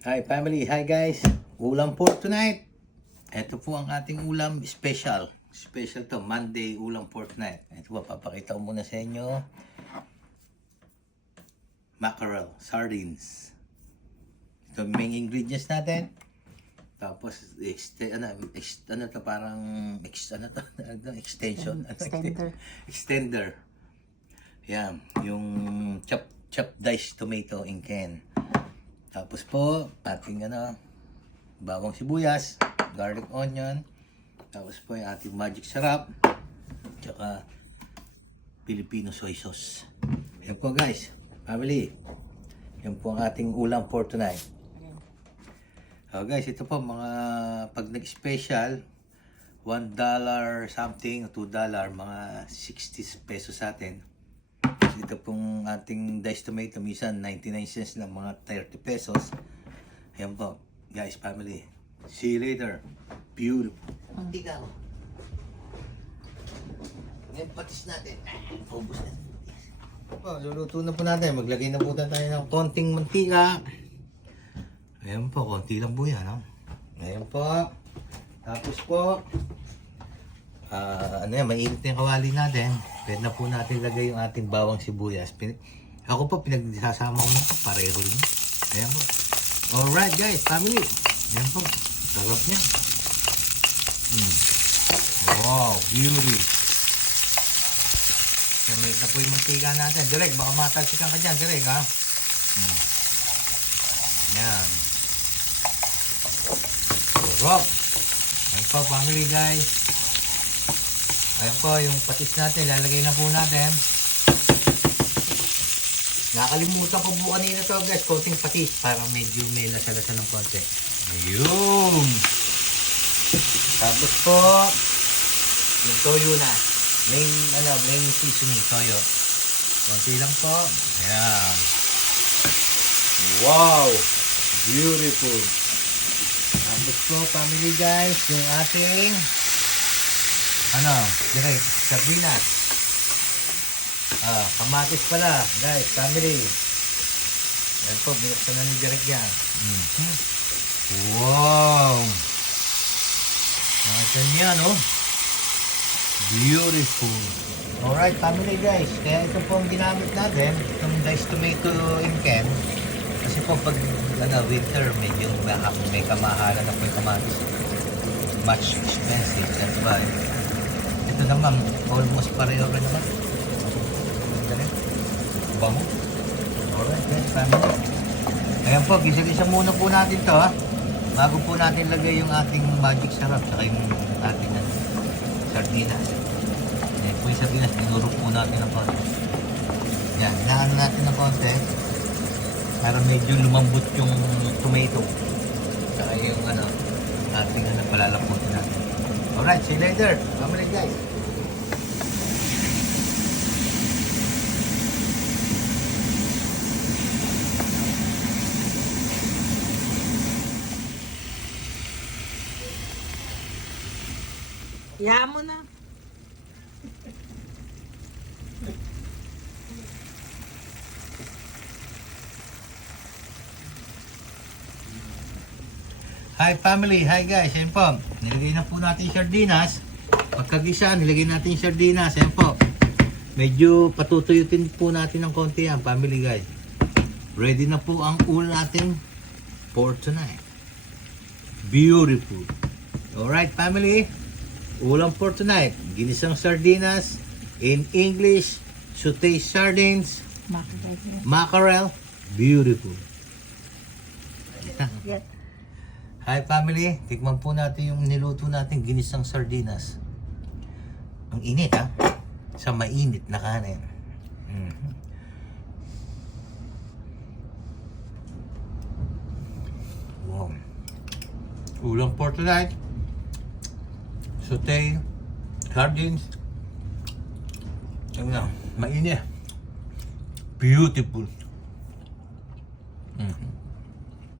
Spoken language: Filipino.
Hi family, hi guys. Ulam for tonight. Ito po ang ating ulam special. Special to, Monday ulam for tonight. Ito po, papakita ko muna sa inyo. Mackerel, sardines. Ito ang main ingredients natin. Tapos, ano to, parang, extension. Extender. Extender. Yan, yung chopped diced tomato in can. Tapos po, ating bawang sibuyas, garlic onion. Tapos po yung ating magic sarap. Tsaka Filipino soy sauce. Yan po guys, family. Yan po ang ating ulam for tonight. So guys, ito po mga pag nag-special, $1 something, $2, mga 60 pesos sa atin. Ito pong ating diced tomato, minsan 99 cents lang, mga 30 pesos. Ayan po, guys, family. See you later. Beautiful. Ikaw. Ngayon, patis natin. Ubus na. Po, luluto na po natin. Maglagay na po tayo ng konting mantika. Ayan po, konti lang po yan. No? Ayan po. Tapos po, mainit na yung kawali natin. Pwede na po natin lagay yung ating bawang sibuyas. Ako po, pinagsasama ko na po. Pareho rin. Ayan po. Alright guys, family. Ayan po. Sarap niya. Wow, beauty. Samay na po yung mantika natin. Direk, baka matalsikan ka dyan. Direk, ha? Ayan. Sarap. Ayan po, family guys. Ayan po, yung patis natin, lalagay na po natin. Nakalimutan ko po kanina to guys, konting patis para medyo may lasa-lasa ng konti. Ayun! Tapos po, yung toyo na. Main seasoning, toyo. Konti lang po. Ayan. Wow! Beautiful! Tapos po, family guys, yung ating direct, sardinas. Kamatis pala, guys, family. Yan po, binuksan na ni direct yan. Wow! Nakita niya, no? Beautiful. Alright, family guys. Kaya ito po ang ginamit natin, itong diced tomato in can. Kasi po pag winter, medyo may kamahalan na po yung kamatis. Much expensive, that's why. Ito naman, almost pareho rin naman. Bango. Alright, guys, family. Ayan po, gisa-gisa muna po natin to, ha. Bago po natin lagay yung ating magic sarap, saka yung ating sardinas. Ayan po yung sardinas, dinurok po natin ng konti. Yan, hinahan natin ng konti. Para medyo lumambot yung tomato. Saka yung ating palalaputin natin. Alright, see you later. Family guys. Hayaan mo na. Hi family, hi guys, ayan po. Nilagay na po natin yung sardinas. Pagkagisa, nilagay natin yung sardinas, ayan po. Medyo patutuyutin po natin ng konti yan, family guys. Ready na po ang ulam natin for tonight. Beautiful. Alright family, ulam for tonight. Ginisang sardinas, in English, sauté sardines, mackerel, beautiful. Yes. Hi family, tikman po natin yung niluto natin ginisang sardinas. Ang init ha, sa mainit na kanin. Wow. Ulam for tonight. Sauté, sardines. Mainit. Beautiful.